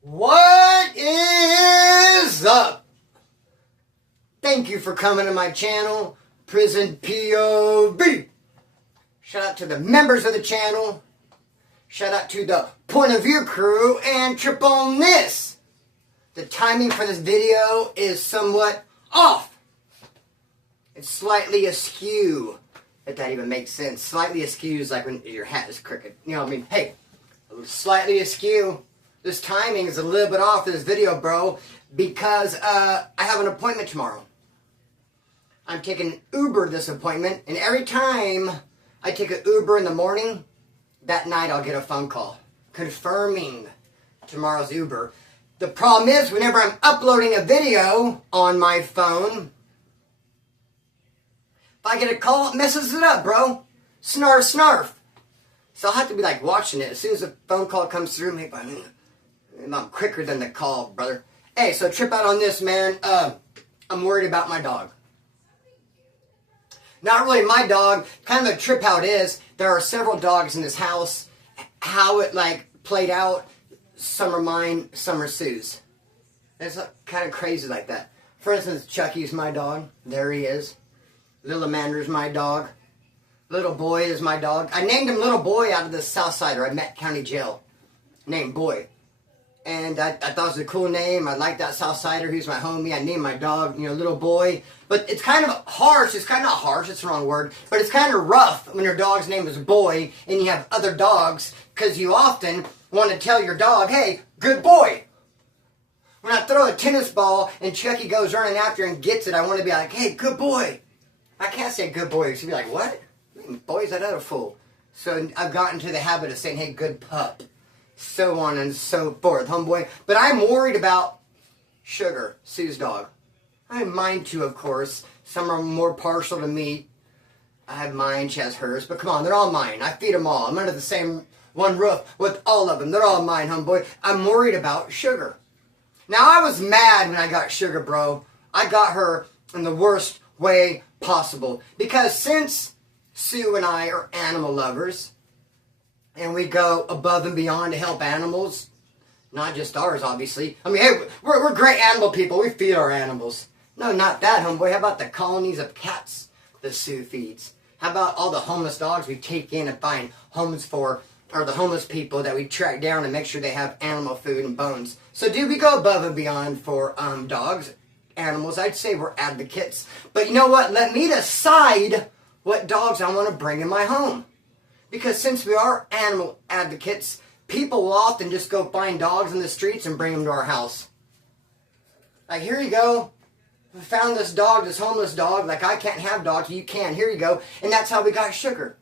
What is up? Thank you for coming to my channel, Prison POV. Shout out to the members of the channel. Shout out to the Point of View crew and trip on this. The timing for this video is somewhat off. It's slightly askew, if that even makes sense. Slightly askew is like when your hat is crooked. You know what I mean? Hey, slightly askew. This timing is a little bit off for this video, bro, because I have an appointment tomorrow. I'm taking Uber this appointment, and every time I take an Uber in the morning, that night I'll get a phone call confirming tomorrow's Uber. The problem is, whenever I'm uploading a video on my phone, if I get a call, it messes it up, bro. Snarf, snarf. So I'll have to be like watching it. As soon as a phone call comes through, maybe I'm quicker than the call, brother. Hey, so trip out on this, man. I'm worried about my dog. Not really my dog. Kind of a trip how it is. There are several dogs in this house. How it played out. Some are mine, some are Sue's. It's kind of crazy like that. For instance, Chucky's my dog. There he is. Little Amanda's my dog. Little Boy is my dog. I named him Little Boy out of the Southsider I met County Jail. Named Boy. And I thought it was a cool name. I like that Southsider. He's my homie. I named my dog, Little Boy. But it's kind of harsh. It's kind of not harsh. It's the wrong word. But it's kind of rough when your dog's name is Boy and you have other dogs, because you often want to tell your dog, hey, good boy. When I throw a tennis ball and Chucky goes running after and gets it, I want to be like, hey, good boy. I can't say good boy. She'd be like, what? Boy's that other fool. So I've gotten to the habit of saying, hey, good pup. So on and so forth, homeboy. But I'm worried about Sugar, Sue's dog. I have mine too, of course. Some are more partial to me. I have mine, she has hers. But come on, they're all mine. I feed them all. I'm under the same one roof with all of them. They're all mine, homeboy. I'm worried about Sugar. Now, I was mad when I got Sugar, bro. I got her in the worst way possible. Because since Sue and I are animal lovers, and we go above and beyond to help animals, not just ours, obviously. I mean, hey, we're great animal people. We feed our animals. No, not that, homeboy. How about the colonies of cats that Sue feeds? How about all the homeless dogs we take in and find homes for, or the homeless people that we track down and make sure they have animal food and bones? So do we go above and beyond for dogs, animals? I'd say we're advocates. But you know what? Let me decide what dogs I want to bring in my home. Because since we are animal advocates, people will often just go find dogs in the streets and bring them to our house. Like, here you go. We found this dog, this homeless dog. Like, I can't have dogs. You can. Here you go. And that's how we got Sugar.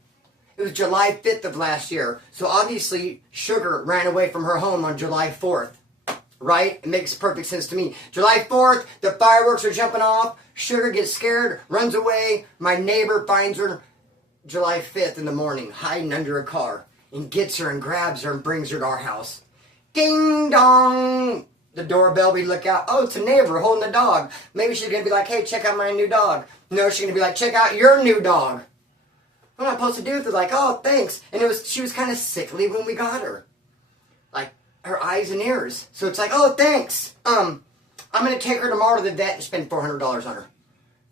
It was July 5th of last year. So obviously, Sugar ran away from her home on July 4th. Right? It makes perfect sense to me. July 4th, the fireworks are jumping off. Sugar gets scared, runs away. My neighbor finds her July 5th in the morning, hiding under a car, and gets her and grabs her and brings her to our house. Ding dong! The doorbell, we look out. Oh, it's a neighbor holding the dog. Maybe she's going to be like, hey, check out my new dog. No, she's going to be like, check out your new dog. What am I supposed to do with it? Like, oh, thanks. And she was kind of sickly when we got her. Like, her eyes and ears. So it's like, oh, thanks. I'm going to take her tomorrow to the vet and spend $400 on her.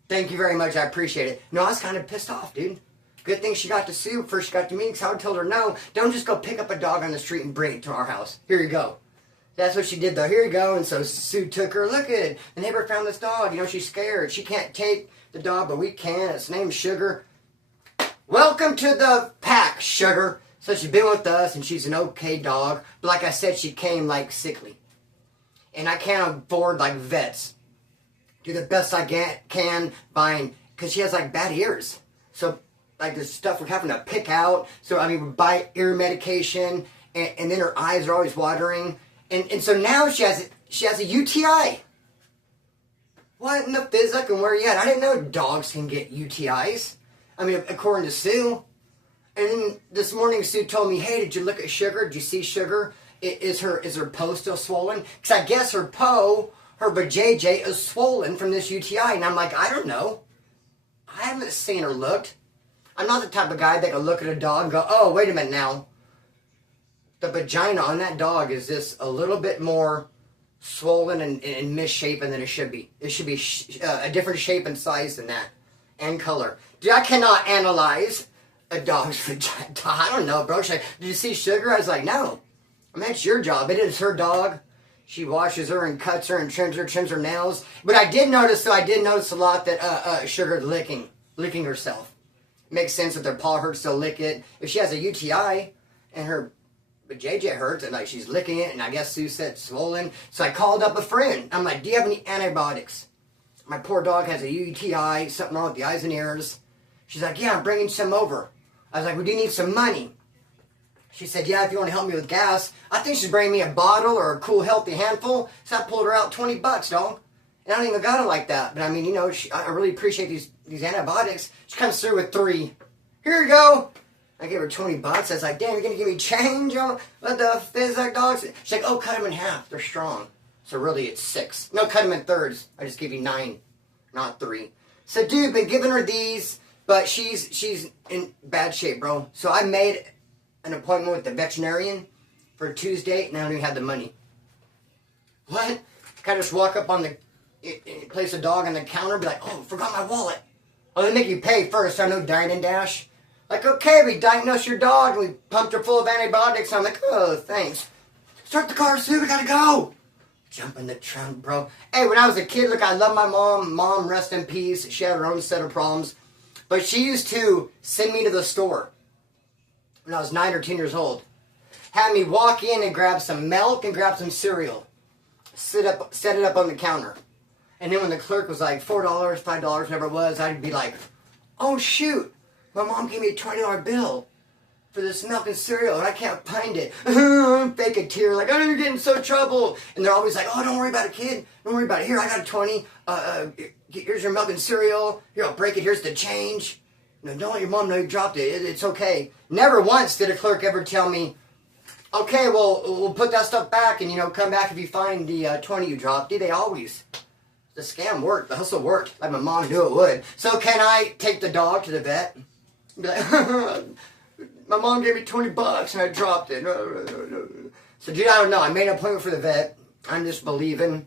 Thank you very much. I appreciate it. No, I was kind of pissed off, dude. Good thing she got to Sue before she got to me, because I would tell her, no, don't just go pick up a dog on the street and bring it to our house. Here you go. That's what she did, though. Here you go. And so Sue took her. Look at it. The neighbor found this dog. She's scared. She can't take the dog, but we can. Its name's Sugar. Welcome to the pack, Sugar. So she's been with us, and she's an okay dog. But like I said, she came, sickly. And I can't afford, vets. Do the best I can buying, because she has, bad ears. So the stuff we're having to pick out. So, we buy ear medication, and then her eyes are always watering. And so now she has a UTI. What in the physic and where are you at? I didn't know dogs can get UTIs. According to Sue. And then this morning Sue told me, hey, did you look at Sugar? Did you see Sugar? Is her poo still swollen? Because I guess her poo, her vajayjay, is swollen from this UTI. And I'm like, I don't know. I haven't seen her looked. I'm not the type of guy that can look at a dog and go, oh, wait a minute now. the vagina on that dog is just a little bit more swollen and misshapen than it should be. It should be a different shape and size than that, and color. Dude, I cannot analyze a dog's vagina. I don't know, bro. Did you see Sugar? I was like, no. I mean, it's your job. It is her dog. She washes her and cuts her and trims her nails. But I did notice a lot that Sugar licking herself. Makes sense if their paw hurts, they'll lick it. If she has a UTI and her JJ hurts and like she's licking it, and I guess Sue said swollen. So I called up a friend. I'm like, do you have any antibiotics? My poor dog has a UTI, something wrong with the eyes and ears. She's like, yeah, I'm bringing some over. I was like, well, do you need some money? She said, yeah, if you want to help me with gas. I think she's bringing me a bottle or a cool, healthy handful. So I pulled her out $20, dog. And I don't even got it like that. But I mean, you know, I really appreciate these antibiotics. She comes through with 3. Here you go. I gave her $20. I was like, damn, you're going to give me change on what the fizz that dogs? She's like, oh, cut them in half. They're strong. So really it's 6. No, cut them in thirds. I just gave you 9, not 3. So, dude, been giving her these, but she's in bad shape, bro. So I made an appointment with the veterinarian for Tuesday, and I don't even have the money. What? Can I just walk up on the, place a dog on the counter, be like, oh, forgot my wallet. Oh, they make you pay first, so I know Dine and Dash. Like, okay, we diagnosed your dog, and we pumped her full of antibiotics. I'm like, oh, thanks. Start the car, Sue, we gotta go. Jump in the trunk, bro. Hey, when I was a kid, look, I love my mom. Mom, rest in peace. She had her own set of problems. But she used to send me to the store when I was 9 or 10 years old. Had me walk in and grab some milk and grab some cereal. Set it up on the counter. And then when the clerk was like $4, $5, whatever it was, I'd be like, oh, shoot. My mom gave me a $20 bill for this milk and cereal, and I can't find it. Fake a tear, like, oh, you're getting in so trouble. And they're always like, oh, don't worry about it, kid. Don't worry about it. Here, I got a 20. Here's your milk and cereal. Here, I'll break it. Here's the change. No, don't let your mom know you dropped it. It's okay. Never once did a clerk ever tell me, okay, well, we'll put that stuff back and, you know, come back if you find the 20 you dropped. Dude, they always. The scam worked. The hustle worked. Like my mom knew it would. So can I take the dog to the vet? Be like, my mom gave me $20 and I dropped it. So, dude, I don't know. I made an appointment for the vet. I'm just believing.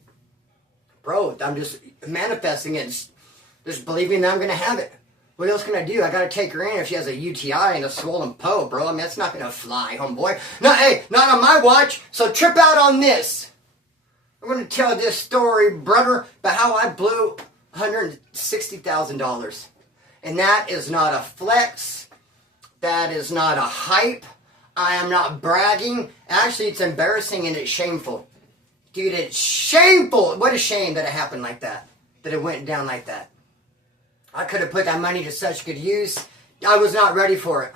Bro, I'm just manifesting it. Just believing that I'm going to have it. What else can I do? I got to take her in if she has a UTI and a swollen Poe, bro. I mean, that's not going to fly, homeboy. No, hey, not on my watch. So trip out on this. I'm going to tell this story, brother, about how I blew $160,000. And that is not a flex. That is not a hype. I am not bragging. Actually, it's embarrassing and it's shameful. Dude, it's shameful. What a shame that it happened like that. That it went down like that. I could have put that money to such good use. I was not ready for it.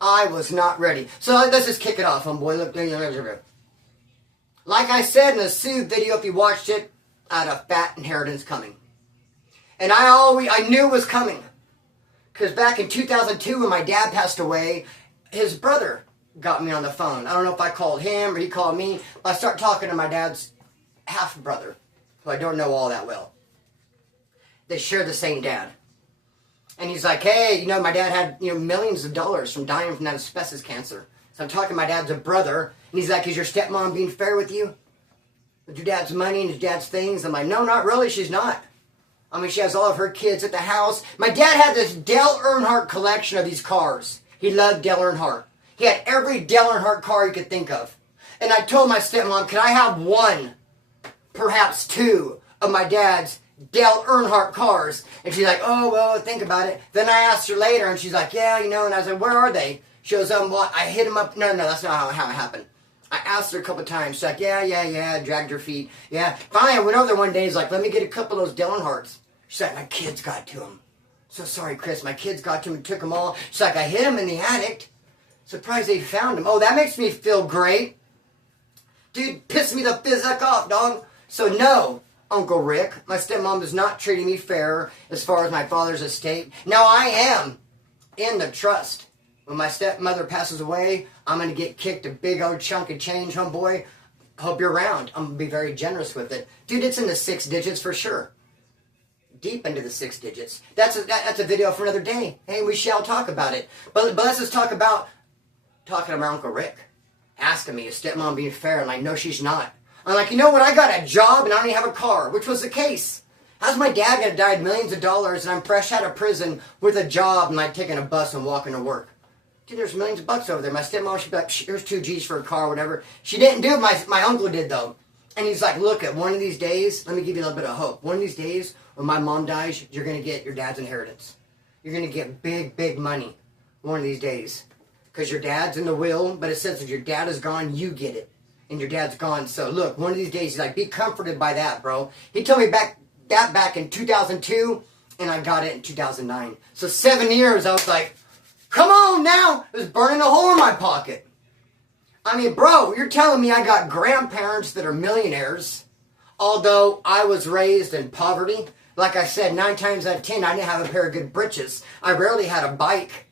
I was not ready. So let's just kick it off, homeboy. Look. Like I said in the Sue video, if you watched it, I had a fat inheritance coming. And I knew it was coming. Because back in 2002 when my dad passed away, his brother got me on the phone. I don't know if I called him or he called me. But I start talking to my dad's half-brother, who I don't know all that well. They share the same dad. And he's like, hey, you know, my dad had, you know, millions of dollars from dying from that asbestos cancer. So I'm talking to my dad's a brother. And he's like, is your stepmom being fair with you? With your dad's money and his dad's things? I'm like, no, not really. She's not. I mean, she has all of her kids at the house. My dad had this Dale Earnhardt collection of these cars. He loved Dale Earnhardt. He had every Dale Earnhardt car he could think of. And I told my stepmom, can I have 1, perhaps 2 of my dad's Dale Earnhardt cars? And she's like, oh, well, think about it. Then I asked her later, and she's like, yeah, you know. And I was like, where are they? She goes, well, I hit him up. No, that's not how it happened. I asked her a couple of times. She's like, yeah, dragged her feet. Yeah. Finally, I went over there one day. He's like, let me get a couple of those Dale Earnhardts. She's like, my kids got to him. So sorry, Chris. My kids got to him and took them all. She's like, I hid him in the attic. Surprised they found him. Oh, that makes me feel great. Dude, pissed me the fizzuck off, dog. So no, Uncle Rick, my stepmom is not treating me fair as far as my father's estate. Now I am in the trust. When my stepmother passes away, I'm going to get kicked a big old chunk of change, homeboy. Hope you're around. I'm going to be very generous with it. Dude, it's in the 6 digits for sure. Deep into the 6 digits. That's a video for another day. Hey, we shall talk about it. But let's just talking about Uncle Rick. asking me, is stepmom being fair? I'm like, no, she's not. I'm like, you know what? I got a job and I don't even have a car, which was the case. How's my dad gonna die millions of dollars and I'm fresh out of prison with a job and like taking a bus and walking to work? Dude, there's millions of bucks over there. My stepmom, she'd be like, here's 2 G's for a car, whatever. She didn't do it. My uncle did, though. And he's like, look, at one of these days, let me give you a little bit of hope. One of these days, when my mom dies, you're going to get your dad's inheritance. You're going to get big, big money one of these days. Because your dad's in the will, but it says if your dad is gone, you get it. And your dad's gone. So, look, one of these days, he's like, be comforted by that, bro. He told me back in 2002, and I got it in 2009. So 7 years, I was like, come on now! It was burning a hole in my pocket. I mean, bro, you're telling me I got grandparents that are millionaires, although I was raised in poverty. Like I said, 9 times out of 10, I didn't have a pair of good britches. I rarely had a bike,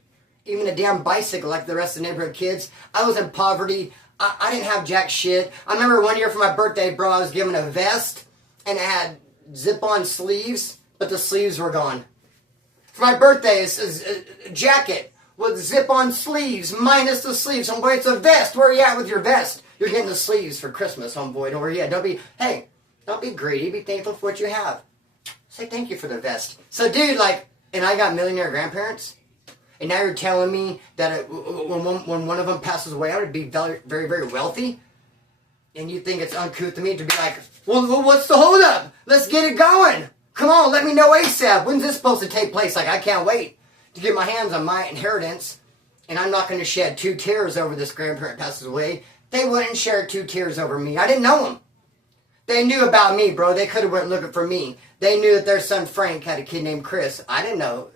even a damn bicycle like the rest of the neighborhood kids. I was in poverty. I didn't have jack shit. I remember one year for my birthday, bro, I was given a vest, and it had zip-on sleeves, but the sleeves were gone. For my birthday, it's a jacket with zip-on sleeves, minus the sleeves. Homeboy, it's a vest. Where are you at with your vest? You're getting the sleeves for Christmas, homeboy. Don't worry. Don't be greedy. Be thankful for what you have. Say thank you for the vest. So, dude, like, and I got millionaire grandparents, and now you're telling me that when one of them passes away, I would be very, very, very wealthy? And you think it's uncouth of me to be like, well, what's the holdup? Let's get it going. Come on, let me know ASAP. When's this supposed to take place? Like, I can't wait to get my hands on my inheritance, and I'm not going to shed 2 tears over this grandparent passes away. They wouldn't shed 2 tears over me. I didn't know them. They knew about me, bro. They could have went looking for me. They knew that their son Frank had a kid named Chris. I didn't know.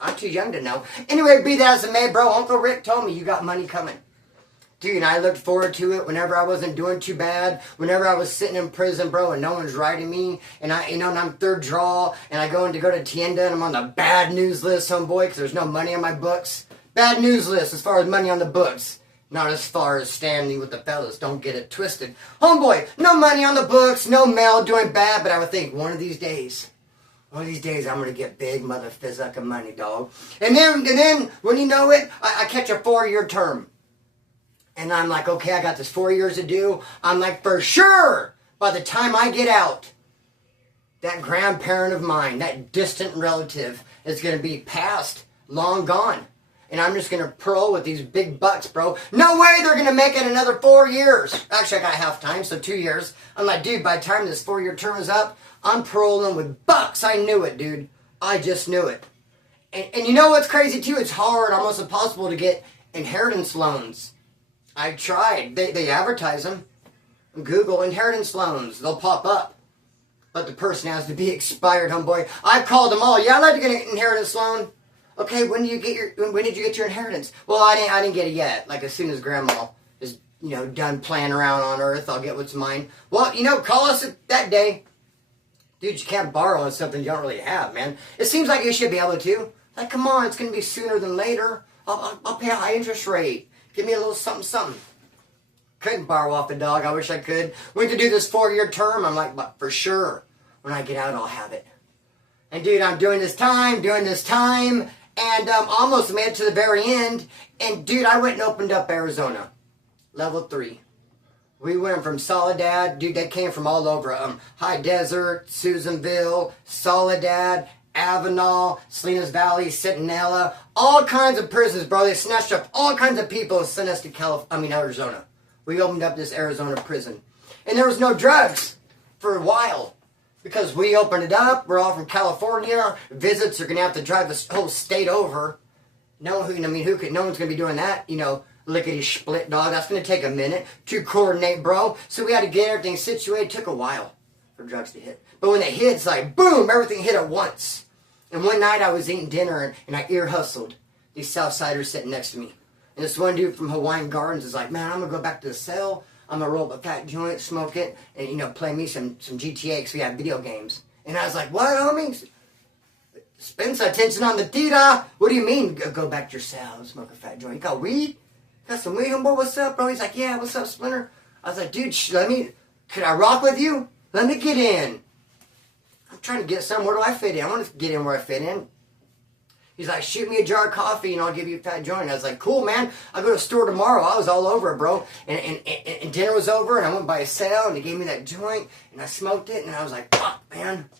I'm too young to know. Anyway, be that as it may, bro, Uncle Rick told me you got money coming. Dude, and I looked forward to it whenever I wasn't doing too bad, whenever I was sitting in prison, bro, and no one's writing me, and and I'm third draw, and I go to Tienda, and I'm on the bad news list, homeboy, because there's no money on my books. Bad news list as far as money on the books. Not as far as standing with the fellas, don't get it twisted. Homeboy, no money on the books, no mail, doing bad, but I would think one of these days, I'm going to get big mother physical money, dog. And then, when you know it, I catch a 4-year term. And I'm like, okay, I got this 4 years to do. I'm like, for sure, by the time I get out, that grandparent of mine, that distant relative, is going to be past, long gone. And I'm just going to pearl with these big bucks, bro. No way they're going to make it another 4 years. Actually, I got half time, so 2 years. I'm like, dude, by the time this 4-year term is up, I'm pearling with bucks. I knew it, dude. I just knew it. And you know what's crazy, too? It's hard, almost impossible to get inheritance loans. I tried. They advertise them. Google inheritance loans. They'll pop up. But the person has to be expired, homeboy. I've called them all. Yeah, I'd like to get an inheritance loan. Okay, when did you get your inheritance? Well, I didn't get it yet. Like, as soon as Grandma is, done playing around on Earth, I'll get what's mine. Well, call us that day. Dude, you can't borrow on something you don't really have, man. It seems like you should be able to. Like, come on, it's going to be sooner than later. I'll pay a high interest rate. Give me a little something, something. Couldn't borrow off the dog. I wish I could. Went to do this 4-year term. I'm like, but for sure, when I get out, I'll have it. And dude, I'm doing this time, and almost made it to the very end. And dude, I went and opened up Arizona, level 3. We went from Soledad, dude, they came from all over. High Desert, Susanville, Soledad, Avenal, Salinas Valley, Centinela, all kinds of prisons, bro. They snatched up all kinds of people and sent us to Arizona. We opened up this Arizona prison. And there was no drugs for a while. Because we opened it up, we're all from California. Visits are going to have to drive the whole state over. No one's going to be doing that, lickety split, dog. That's going to take a minute to coordinate, bro. So we had to get everything situated. It took a while for drugs to hit. But when they hit, it's like, boom, everything hit at once. And one night I was eating dinner and I ear hustled these Southsiders sitting next to me. And this one dude from Hawaiian Gardens is like, man, I'm going to go back to the cell. I'm going to roll up a fat joint, smoke it, and, play me some GTA because we have video games. And I was like, what, homie? Spend some attention on the tita. What do you mean, go back to your cell and smoke a fat joint? You got weed? Got some weed, homeboy? What's up, bro? He's like, yeah, what's up, Splinter? I was like, dude, could I rock with you? Let me get in. I'm trying to get some. Where do I fit in? I want to get in where I fit in. He's like, shoot me a jar of coffee and I'll give you a fat joint. I was like, cool, man. I'll go to the store tomorrow. I was all over it, bro. And dinner was over and I went by a sale and he gave me that joint and I smoked it and I was like, fuck, man.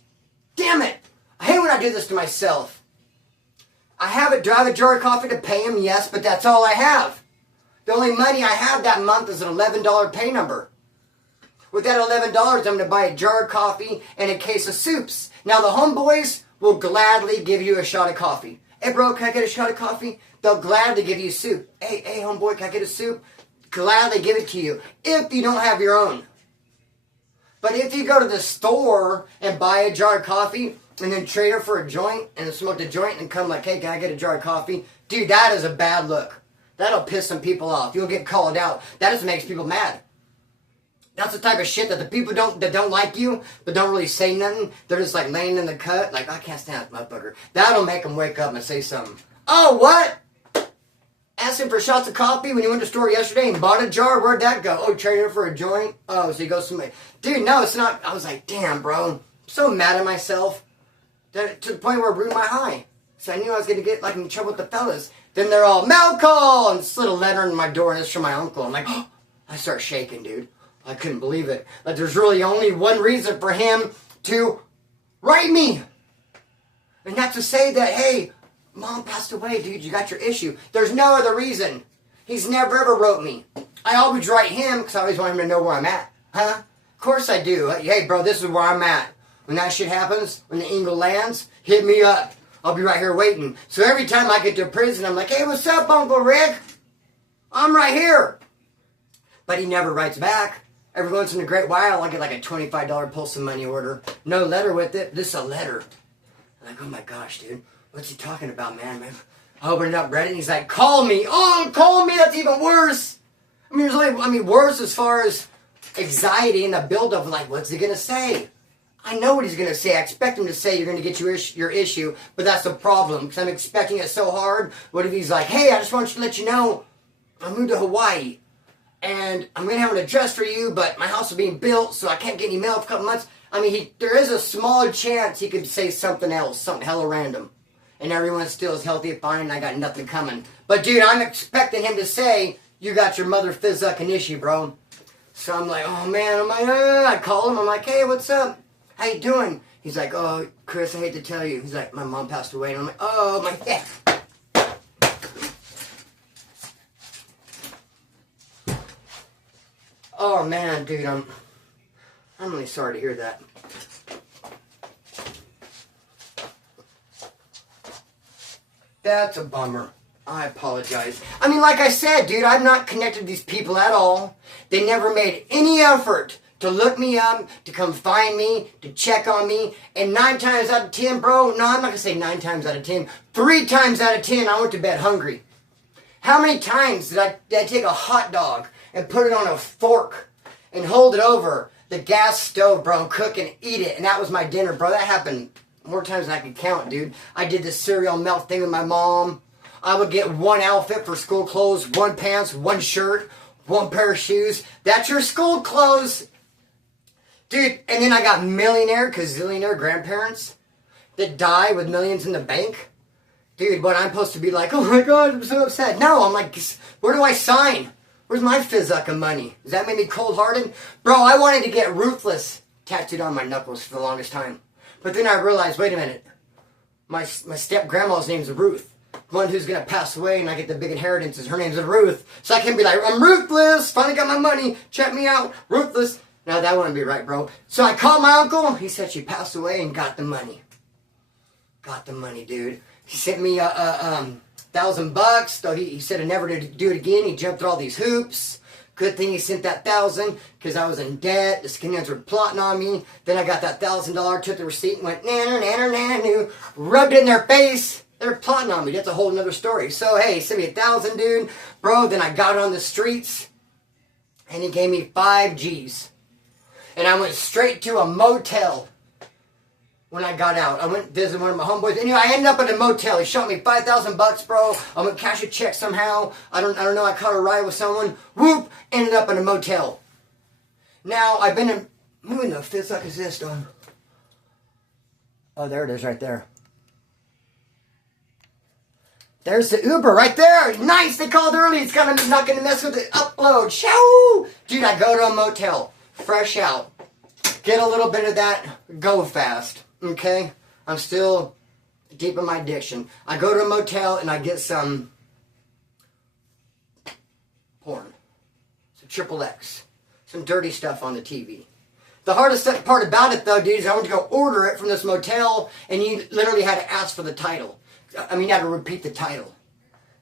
Damn it. I hate when I do this to myself. I have a jar of coffee to pay him, yes, but that's all I have. The only money I have that month is an $11 pay number. With that $11, I'm going to buy a jar of coffee and a case of soups. Now, the homeboys will gladly give you a shot of coffee. Hey, bro, can I get a shot of coffee? They'll gladly give you soup. Hey, homeboy, can I get a soup? Gladly give it to you if you don't have your own. But if you go to the store and buy a jar of coffee and then trade her for a joint and smoke the joint and come like, hey, can I get a jar of coffee? Dude, that is a bad look. That'll piss some people off. You'll get called out. That just makes people mad. That's the type of shit that the people that don't like you, but don't really say nothing. They're just like laying in the cut, like, I can't stand that motherfucker. That'll make them wake up and say something. Oh, what? Asked him for shots of coffee when he went to the store yesterday and bought a jar? Where'd that go? Oh, traded it for a joint? Oh, so he goes somebody. Dude, no, it's not. I was like, damn, bro. I'm so mad at myself. To the point where it ruined my high. So I knew I was going to get like in trouble with the fellas. Then they're all, mail call! And slid a letter in my door and it's from my uncle. I'm like, oh, I start shaking, dude. I couldn't believe it. Like, there's really only one reason for him to write me. And that's to say that, hey, Mom passed away, dude. You got your issue. There's no other reason. He's never ever wrote me. I always write him because I always want him to know where I'm at. Huh? Of course I do. Hey, bro, this is where I'm at. When that shit happens, when the eagle lands, hit me up. I'll be right here waiting. So every time I get to prison, I'm like, hey, what's up, Uncle Rick? I'm right here. But he never writes back. Every once in a great while, I'll get like a $25 postal money order. No letter with it. This is a letter. I'm like, oh my gosh, dude. What's he talking about, man? I opened it up, read it, and he's like, call me. Oh, call me. That's even worse. I mean, worse as far as anxiety and the buildup of like, what's he going to say? I know what he's going to say. I expect him to say you're going to get your issue, but that's the problem because I'm expecting it so hard. What if he's like, hey, I just want to let you know I moved to Hawaii. And I'm going to have an address for you, but my house is being built, so I can't get any mail for a couple months. I mean, there is a small chance he could say something else, something hella random. And everyone still is healthy and fine, and I got nothing coming. But, dude, I'm expecting him to say, you got your mother fizzucking issue, bro. So I'm like, oh, man. I'm like, I call him. I'm like, hey, what's up? How you doing? He's like, oh, Chris, I hate to tell you. He's like, my mom passed away. And I'm like, oh, my God. Oh, man, dude, I'm really sorry to hear that. That's a bummer. I apologize. I mean, like I said, dude, I'm not connected to these people at all. They never made any effort to look me up, to come find me, to check on me. And 9 times out of 10, bro, no, I'm not going to say 9 times out of 10. 3 times out of 10, I went to bed hungry. How many times did I take a hot dog and put it on a fork and hold it over the gas stove, bro, and cook and eat it? And that was my dinner, bro. That happened more times than I could count, dude. I did the cereal melt thing with my mom. I would get 1 outfit for school clothes, 1 pants, 1 shirt, 1 pair of shoes. That's your school clothes. Dude, and then I got millionaire, gazillionaire grandparents that die with millions in the bank. Dude, what I'm supposed to be like, oh my God, I'm so upset. No, I'm like, where do I sign? Where's my fizzucka money? Does that make me cold-hearted? Bro, I wanted to get ruthless tattooed on my knuckles for the longest time. But then I realized, wait a minute. My step-grandma's name's Ruth. One who's going to pass away and I get the big inheritance. Her name's Ruth. So I can be like, I'm ruthless. Finally got my money. Check me out. Ruthless. Now that wouldn't be right, bro. So I called my uncle. He said she passed away and got the money. Got the money, dude. He sent me $1,000. So he said I'd never do it again. He jumped through all these hoops. Good thing he sent that $1,000 because I was in debt. The skinheads were plotting on me. Then I got that $1,000, took the receipt and went nanner, nanner, nanner, rubbed it in their face. They're plotting on me. That's a whole nother story. So hey, he sent me $1,000, dude. Bro, then I got on the streets and he gave me 5 G's. And I went straight to a motel. When I got out, I went to visit one of my homeboys. And I ended up at a motel. He shot me $5,000, bro. I went cash a check somehow. I don't know. I caught a ride with someone. Whoop! Ended up in a motel. Now I've been in. Who in the fizzuck is this, Don? Oh, there it is, right there. There's the Uber right there. Nice, they called early. It's not gonna mess with the upload. Shoo! Dude, I go to a motel, fresh out. Get a little bit of that, go fast, okay? I'm still deep in my addiction. I go to a motel and I get some porn. Some triple X. Some dirty stuff on the TV. The hardest part about it, though, dude, is I went to go order it from this motel, and you literally had to ask for the title. I mean, you had to repeat the title.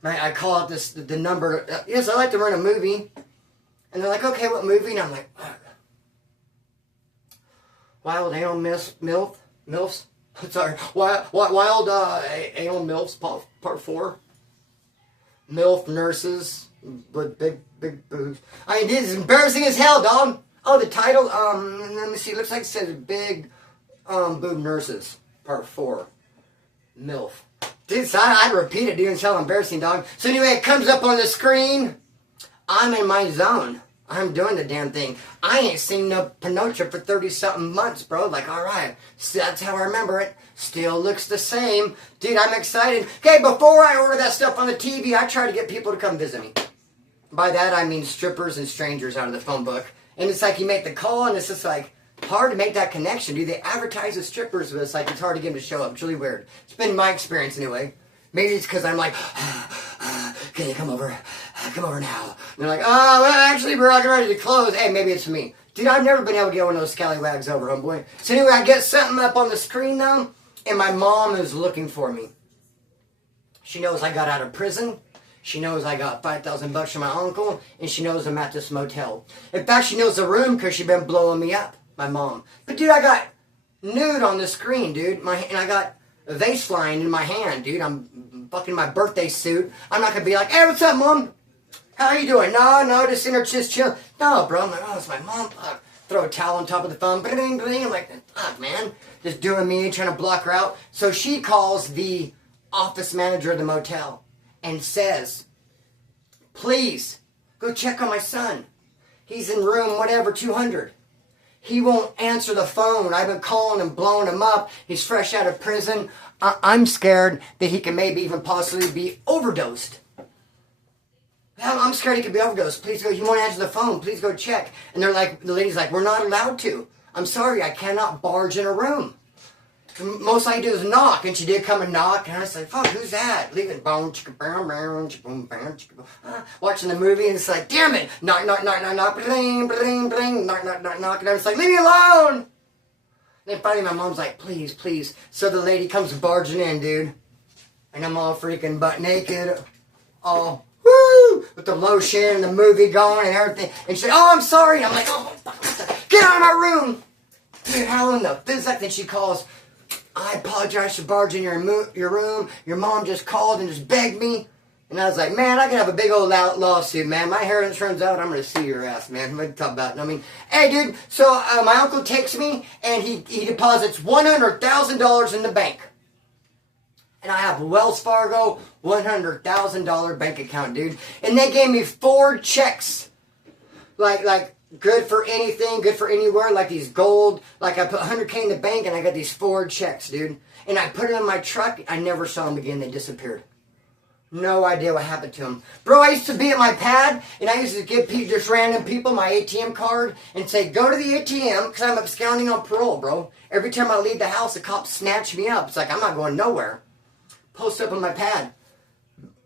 I call out the number. Yes, I like to rent a movie. And they're like, okay, what movie? And I'm like, Wild Anal MILFs? Sorry, Wild Anal MILFs, part 4. MILF nurses with big boobs. I mean, this is embarrassing as hell, dog. Oh, the title, let me see, it looks like it says big boob nurses, part 4. MILF. Dude, so I had to repeat it, dude, it's hell embarrassing, dog. So anyway, it comes up on the screen. I'm in my zone. I'm doing the damn thing. I ain't seen no Pinocchio for 30-something months, bro. Like, alright, so that's how I remember it. Still looks the same. Dude, I'm excited. Okay, before I order that stuff on the TV, I try to get people to come visit me. By that, I mean strippers and strangers out of the phone book. And it's like you make the call, and it's just like hard to make that connection, dude. They advertise the strippers, but it's like it's hard to get them to show up. It's really weird. It's been my experience anyway. Maybe it's because I'm like, can you come over? Come over now. And they're like, oh, well, actually, we're getting ready to close. Hey, maybe it's me. Dude, I've never been able to get one of those scallywags over, homeboy. So anyway, I get something up on the screen, though, and my mom is looking for me. She knows I got out of prison. She knows I got $5,000 from my uncle, and she knows I'm at this motel. In fact, she knows the room because she's been blowing me up, my mom. But, dude, I got nude on the screen, dude, and I got a vase line in my hand, dude. I'm fucking my birthday suit. I'm not going to be like, hey, what's up, Mom? How are you doing? No, just in her, just chill. No, bro. I'm like, oh, it's my mom. Fuck. Throw a towel on top of the phone. Bling, bling. I'm like, fuck, man. Just doing me, trying to block her out. So she calls the office manager of the motel and says, please, go check on my son. He's in room whatever, 200. He won't answer the phone. I've been calling him, blowing him up. He's fresh out of prison. I'm scared that he can maybe even possibly be overdosed. I'm scared he could be overdosed. Please go. He won't answer the phone. Please go check. And they're like, the lady's like, we're not allowed to. I'm sorry, I cannot barge in a room. Most I do is knock, and she did come and knock, and I was like, fuck, who's that? Leaving bone, chicka, boom, boom, chicka, boom, boom, chicka, boom. Watching the movie, and it's like, damn it, knock, knock, knock, knock, knock, bling, bling, bling, knock, knock, knock, knock, and I was like, leave me alone! And then finally my mom's like, please, please. So the lady comes barging in, dude, and I'm all freaking butt naked, all, woo, with the lotion and the movie going and everything, and she's like, oh, I'm sorry, and I'm like, oh, fuck, get out of my room! Dude, how in the physics? Then she calls, I apologize for barging your room. Your mom just called and just begged me. And I was like, man, I could have a big old lawsuit, man. My hair turns out, I'm going to sue your ass, man. What are you talking about? I mean, hey, dude, so my uncle takes me and he deposits $100,000 in the bank. And I have a Wells Fargo $100,000 bank account, dude. And they gave me 4 checks. Like, good for anything, good for anywhere, like these gold, like I put 100K in the bank and I got these 4 checks, dude. And I put them in my truck, I never saw them again, they disappeared. No idea what happened to them. Bro, I used to be at my pad, and I used to give just random people my ATM card and say, go to the ATM, because I'm absconding on parole, bro. Every time I leave the house, the cops snatch me up. It's like, I'm not going nowhere. Post up on my pad.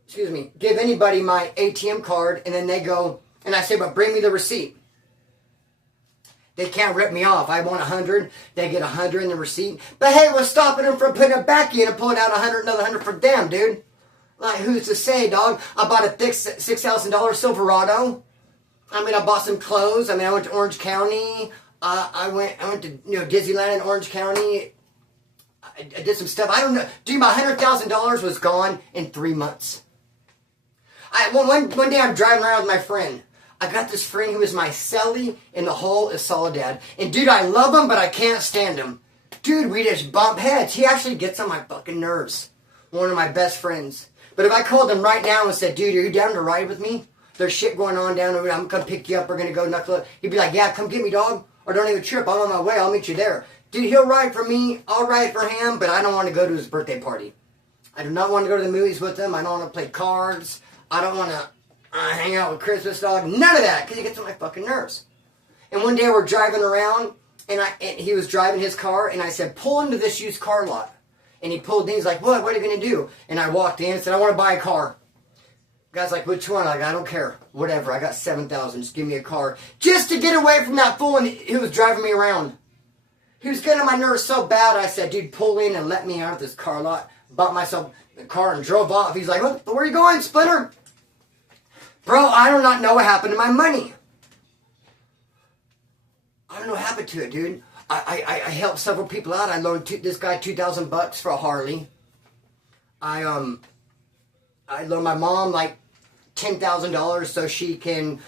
Excuse me. Give anybody my ATM card, and then they go, and I say, but bring me the receipt. They can't rip me off. I want 100. They get 100 in the receipt. But hey, what's stopping them from putting it back in and pulling out 100, another 100 for them, dude? Like, who's to say, dog? I bought a thick $6,000 Silverado. I mean, I bought some clothes. I mean, I went to Orange County. I went to Disneyland in Orange County. I did some stuff. I don't know. Dude, my $100,000 was gone in 3 months. One day I'm driving around with my friend. I got this friend who is my cellie in the whole of Soledad. And dude, I love him, but I can't stand him. Dude, we just bump heads. He actually gets on my fucking nerves. One of my best friends. But if I called him right now and said, dude, are you down to ride with me? There's shit going on down there. I'm going to pick you up. We're going to go knuckle up. He'd be like, yeah, come get me, dog. Or don't even trip. I'm on my way. I'll meet you there. Dude, he'll ride for me. I'll ride for him. But I don't want to go to his birthday party. I do not want to go to the movies with him. I don't want to play cards. I don't want to hang out with Christmas dog. None of that, because he gets on my fucking nerves. And one day we're driving around, and he was driving his car, and I said, pull into this used car lot. And he pulled in. He's like, what? What are you going to do? And I walked in and said, I want to buy a car. The guy's like, which one? I'm like, I don't care. Whatever. I got $7,000. Just give me a car. Just to get away from that fool who was driving me around. He was getting on my nerves so bad. I said, dude, pull in and let me out of this car lot. Bought myself a car and drove off. He's like, what? Where are you going, Splinter? Bro, I do not know what happened to my money. I don't know what happened to it, dude. I helped several people out. I loaned this guy $2,000 for a Harley. I loaned my mom like $10,000 so she can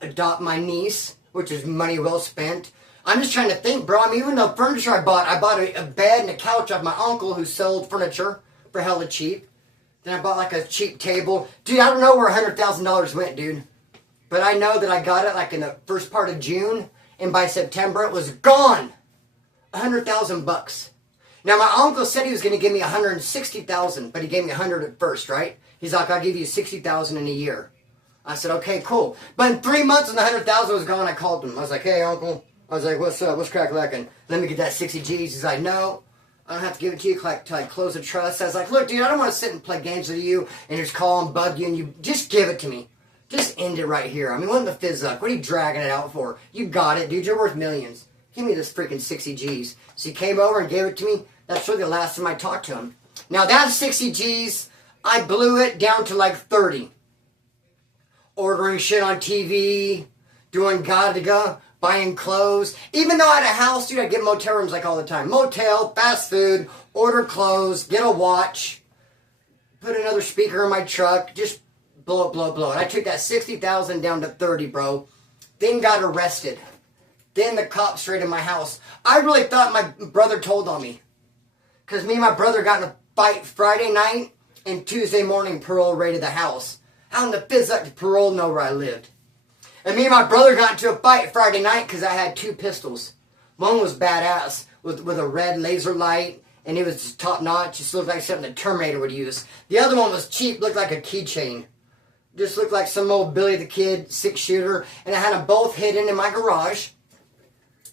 adopt my niece, which is money well spent. I'm just trying to think, bro. I mean, even the furniture I bought a bed and a couch off my uncle who sold furniture for hella cheap. Then I bought like a cheap table. Dude, I don't know where $100,000 went, dude. But I know that I got it like in the first part of June. And by September, it was gone. $100,000. Now, my uncle said he was going to give me $160,000, but he gave me $100 at first, right? He's like, I'll give you $60,000 in a year. I said, okay, cool. But in 3 months, when the $100,000 was gone, I called him. I was like, hey, uncle. I was like, what's up? What's crack-lacking? Let me get that 60 G's. He's like, no, I don't have to give it to you till I close the trust. I was like, look, dude, I don't want to sit and play games with you and just call and bug you and you just give it to me. Just end it right here. I mean, what the fizz up? What are you dragging it out for? You got it, dude. You're worth millions. Give me this freaking 60 G's. So he came over and gave it to me. That's really the last time I talked to him. Now, that 60 G's, I blew it down to like 30. Ordering shit on TV, doing Godiga, buying clothes. Even though I had a house, dude, I'd get motel rooms like all the time. Motel, fast food, order clothes, get a watch, put another speaker in my truck, just blow it. And I took that $60,000 down to 30, bro. Then got arrested. Then the cops raided my house. I really thought my brother told on me. Because me and my brother got in a fight Friday night, and Tuesday morning parole raided the house. How in the fizz up did parole know where I lived? And me and my brother got into a fight Friday night because I had 2 pistols. One was badass with a red laser light, and it was just top notch. Just looked like something the Terminator would use. The other one was cheap, looked like a keychain. Just looked like some old Billy the Kid 6-shooter, and I had them both hidden in my garage.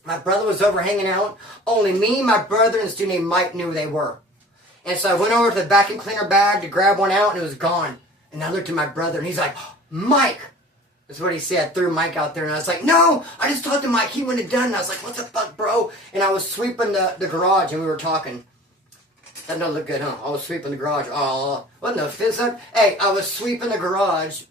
My brother was over hanging out. Only me, my brother, and this dude named Mike knew who they were. And so I went over to the vacuum cleaner bag to grab one out, and it was gone. And I looked at my brother, and he's like, Mike! That's what he said. I threw Mike out there, and I was like, no! I just talked to Mike. He wouldn't have done it. And I was like, what the fuck, bro? And I was sweeping the garage, and we were talking. That don't look good, huh? I was sweeping the garage. Oh, what no fizz up? Hey, I was sweeping the garage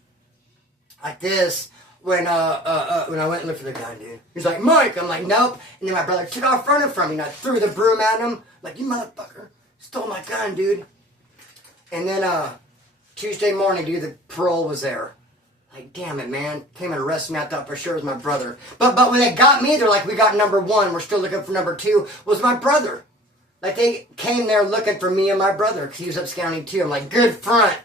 like this when I went and looked for the gun, dude. He's like, Mike! I'm like, nope. And then my brother took off running from me, and I threw the broom at him. Like, you motherfucker. Stole my gun, dude. And then, Tuesday morning, dude, the parole was there. Like, damn it, man. Came and arrested me. I thought for sure it was my brother. But when they got me, they're like, we got number 1. We're still looking for number 2. Was my brother. Like, they came there looking for me and my brother because he was absconding too. I'm like, good front.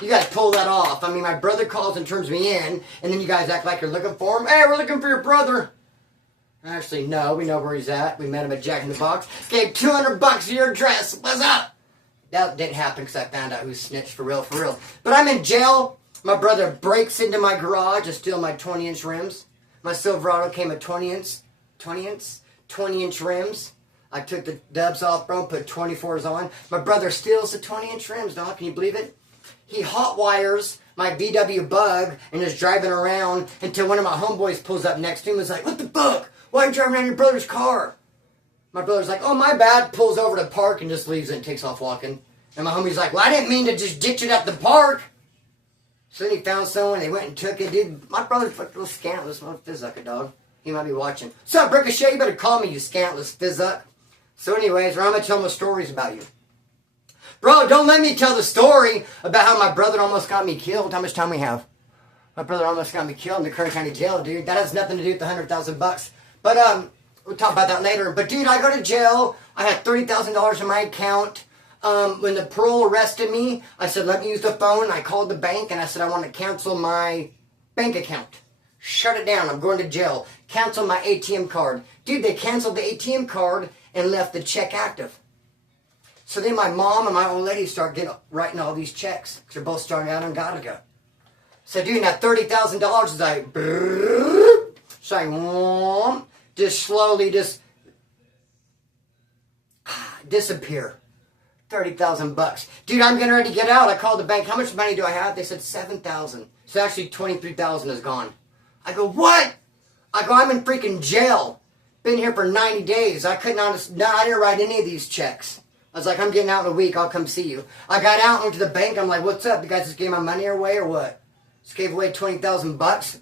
You guys pull that off. I mean, my brother calls and turns me in, and then you guys act like you're looking for him. Hey, we're looking for your brother. Actually, no. We know where he's at. We met him at Jack in the Box. Gave $200 to your address. What's up? That didn't happen because I found out who snitched for real. But I'm in jail. My brother breaks into my garage to steal my 20-inch rims. My Silverado came with 20-inch rims. I took the dubs off, bro, put 24s on. My brother steals the 20-inch rims, dog. Can you believe it? He hot wires my VW Bug and is driving around until one of my homeboys pulls up next to him and is like, what the fuck? Why are you driving around your brother's car? My brother's like, oh, my bad. Pulls over to park and just leaves it and takes off walking. And my homie's like, well, I didn't mean to just ditch it at the park. So then he found someone, they went and took it. Dude, my brother's fucking little scantless motherfucker, dog. He might be watching. What's up, Ricochet? You better call me, you scantless fizzuck. So anyways, I'm going to tell my stories about you. Bro, don't let me tell the story about how my brother almost got me killed. How much time we have? My brother almost got me killed in the Kern County Jail, dude. That has nothing to do with the $100,000. But, we'll talk about that later. But, dude, I go to jail. I had $30,000 in my account. When the parole arrested me, I said, let me use the phone. I called the bank, and I said, I want to cancel my bank account. Shut it down. I'm going to jail. Cancel my ATM card. Dude, they canceled the ATM card and left the check active. So then my mom and my old lady start writing all these checks. Because they're both starting out on Galaga. So dude, that $30,000 is like, it's like, just slowly disappear. $30,000. Dude, I'm getting ready to get out. I called the bank. How much money do I have? They said $7,000. So actually $23,000 is gone. I go, what? I go, I'm in freaking jail. Been here for 90 days. I didn't write any of these checks. I was like, I'm getting out in a week. I'll come see you. I got out, went to the bank. I'm like, what's up? You guys just gave my money away or what? Just gave away $20,000.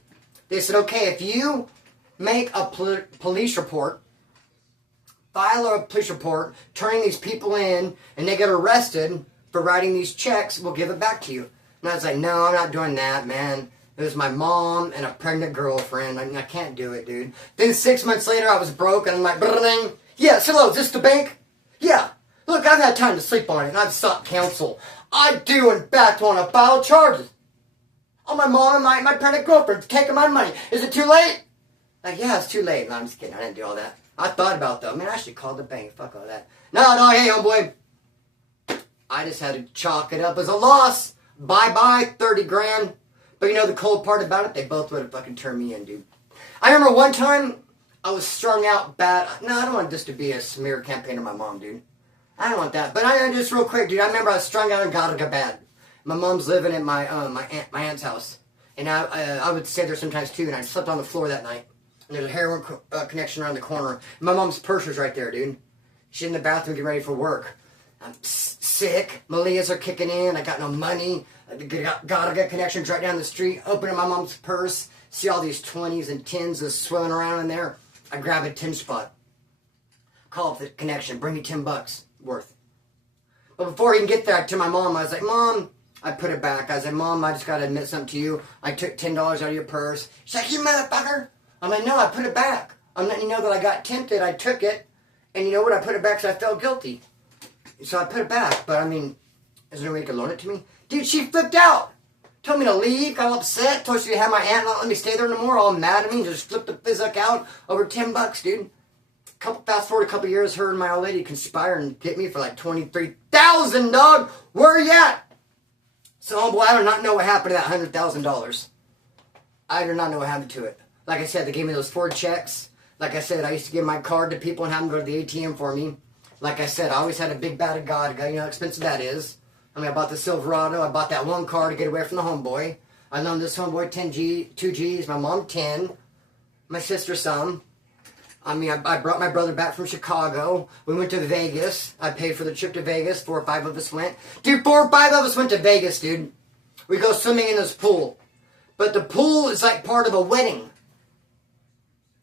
They said, okay, if you make a police report, file a police report, turning these people in, and they get arrested for writing these checks, we'll give it back to you. And I was like, no, I'm not doing that, man. It was my mom and a pregnant girlfriend. I can't do it, dude. Then 6 months later, I was broke, and I'm like, yes, hello, is this the bank? Yeah. Look, I've had time to sleep on it, and I've sought counsel. I do, in fact, want to file charges. Oh, my mom and my pregnant girlfriend's taking my money. Is it too late? Like, yeah, it's too late. No, I'm just kidding. I didn't do all that. I thought about that. Man, I should call the bank. Fuck all that. No, hey, homeboy. I just had to chalk it up as a loss. Bye-bye, 30 grand. But you know the cold part about it? They both would have fucking turned me in, dude. I remember one time I was strung out bad. No, I don't want this to be a smear campaign of my mom, dude. I don't want that. But I just real quick, dude. I remember I was strung out and got bad. My mom's living at my aunt's house. And I would stay there sometimes too. And I slept on the floor that night. And there's a heroin connection around the corner. And my mom's purse was right there, dude. She's in the bathroom getting ready for work. I'm sick. Malias are kicking in. I got no money. Gotta get connections right down the street. Open up my mom's purse. See all these 20s and 10s that's swilling around in there. I grab a 10 spot. Call up the connection. Bring me $10 worth. But before he can get there, to my mom, I was like, Mom, I put it back. I was like, Mom, I just got to admit something to you. I took $10 out of your purse. She's like, you motherfucker. I'm like, no, I put it back. I'm letting you know that I got tempted. I took it. And you know what? I put it back because I felt guilty. So I put it back. But, I mean, is there any way you could loan it to me? Dude, she flipped out. Told me to leave. Got upset. Told she to have my aunt not let me stay there no more. All mad at me. Just flipped the physic out over $10, dude. Fast forward a couple years, her and my old lady conspire and get me for like $23,000, dog. Where you at? So, homeboy, I do not know what happened to that $100,000. I do not know what happened to it. Like I said, they gave me those 4 checks. Like I said, I used to give my card to people and have them go to the ATM for me. Like I said, I always had a big bag of God. You know how expensive that is. I mean, I bought the Silverado. I bought that one car to get away from the homeboy. I loaned this homeboy 2 G's. My mom 10. My sister some. I mean, I brought my brother back from Chicago. We went to Vegas. I paid for the trip to Vegas. 4 or 5 of us went. Dude, 4 or 5 of us went to Vegas, dude. We go swimming in this pool. But the pool is like part of a wedding.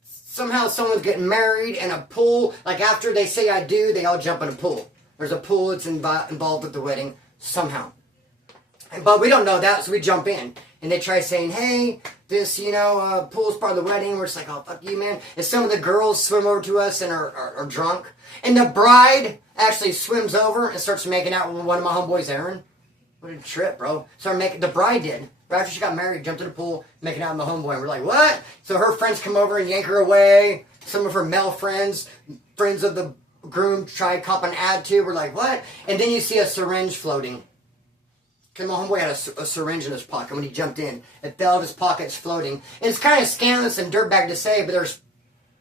Somehow someone's getting married and a pool. Like after they say I do, they all jump in a pool. There's a pool that's involved with the wedding. Somehow. But we don't know that, so we jump in. And they try saying, hey, this, pool's part of the wedding. We're just like, oh, fuck you, man. And some of the girls swim over to us and are drunk. And the bride actually swims over and starts making out with one of my homeboys, Aaron. What a trip, bro. The bride did. Right after she got married, jumped in the pool, making out with my homeboy. And we're like, what? So her friends come over and yank her away. Some of her male friends of the groom, try cop an attitude. We're like, what? And then you see a syringe floating. Because my homeboy had a syringe in his pocket when he jumped in. It fell out of his pocket, it's floating. And it's kind of scandalous and dirtbag to say, but there's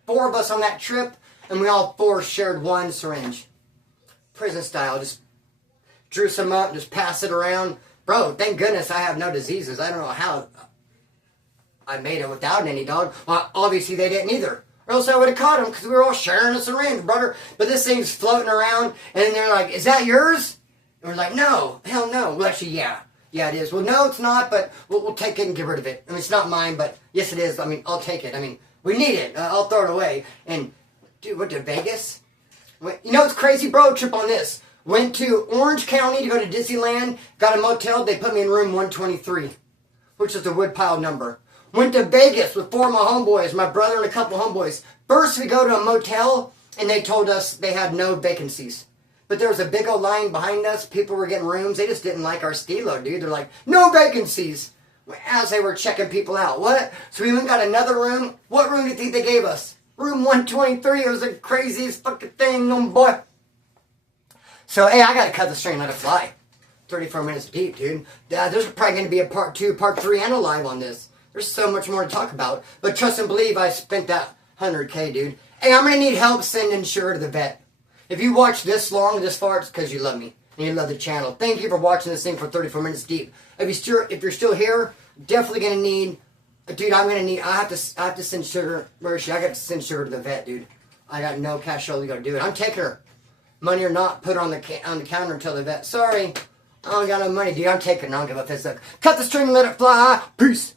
4 of us on that trip, and we all 4 shared one syringe. Prison style, just drew some up, just passed it around. Bro, thank goodness I have no diseases. I don't know how I made it without any, dog. Well, obviously they didn't either. Or else I would have caught them because we were all sharing a syringe, brother. But this thing's floating around, and then they're like, is that yours? And we're like, no, hell no. Well, actually, yeah. Yeah, it is. Well, no, it's not, but we'll take it and get rid of it. I mean, it's not mine, but yes, it is. I mean, I'll take it. I mean, we need it. I'll throw it away. And, dude, went to Vegas. You know what's crazy, bro? Trip on this. Went to Orange County to go to Disneyland. Got a motel. They put me in room 123, which is the woodpile number. Went to Vegas with 4 of my homeboys, my brother and a couple homeboys. First, we go to a motel, and they told us they had no vacancies. But there was a big old line behind us. People were getting rooms. They just didn't like our stilo, dude. They're like, no vacancies. As they were checking people out. What? So we went and got another room. What room do you think they gave us? Room 123. It was the craziest fucking thing, boy. So, hey, I gotta cut the string and let it fly. 34 minutes deep, dude. There's probably going to be a part 2, part 3, and a live on this. There's so much more to talk about. But trust and believe I spent that 100K, dude. Hey, I'm going to need help sending Sugar to the vet. If you watch this long, this far, it's because you love me. And you love the channel. Thank you for watching this thing for 34 minutes deep. If you're still here, definitely going to need... Dude, I have to send Sugar... Where is she? I got to send Sugar to the vet, dude. I got no cash to go do it. I'm taking her. Money or not, put her on the counter until the vet... Sorry. I don't got no money, dude. I'm taking it. I don't give a fist. Cut the string and let it fly. Peace.